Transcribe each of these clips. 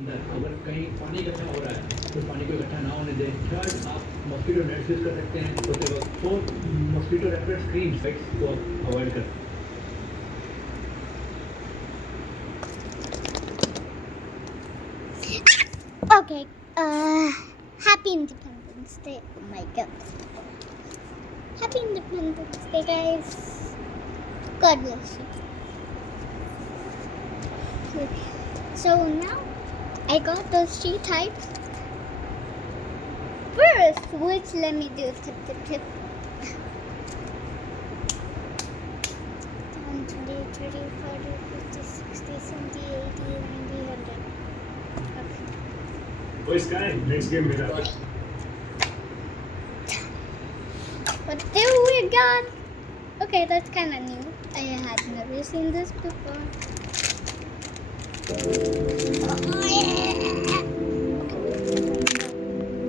अगर कहीं पानी इकट्ठा हो रहा है तो पानी को इकट्ठा ना होने दें। थर्ड, आप मॉस्किटो नेट्स यूज कर सकते हैं सोते वक्त। Fourth, mosquito repellent screen lights को अवॉइड करें। Okay, happy Independence Day. Oh my god. Happy Independence Day, guys. God bless you. So now I got those three types. First, which let me do tip tip tip. 10, 20, 30, 40, 50, 60, 70, 80, 90, 100. Okay. Oh, Sky, next game मेरा. What do we got? Okay, that's kind of new. I had never seen this before.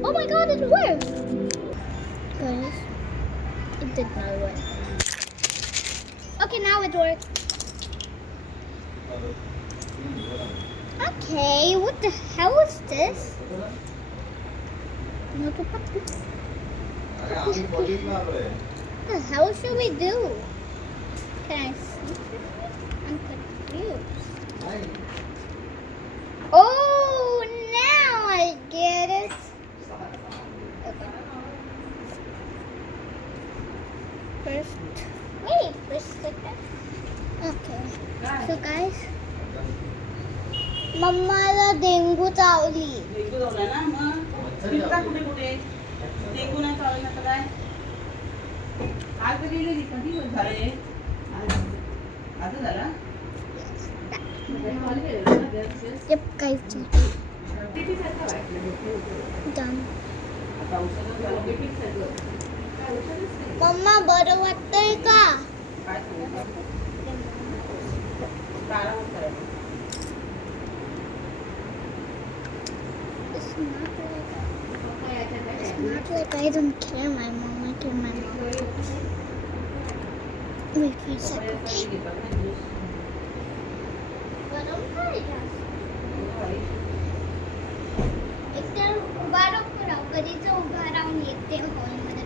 Oh my god, it worked! Guys, it did not work. Okay, now it worked. Okay, what the hell is this? What the hell should we do? Can I see this? I'm confused. Oh, now I get it. Okay. First, like that. Okay. So guys, मम्माला dengue चावली. Dengue झाला ना मग फिरता कुठे कुठे dengue नाही चावलं ना तर काय आज तर गेली कधी झाले आज झाला Yep, guys. Done. मम्मा बरं वाटतंय का? काय प्रारंभ करायचा It's not like I don't care my mom. I care my mom. Wait for a second. गरम करायचं. एकतर उभा राहू कधीच उभा राहून येते हॉलमध्ये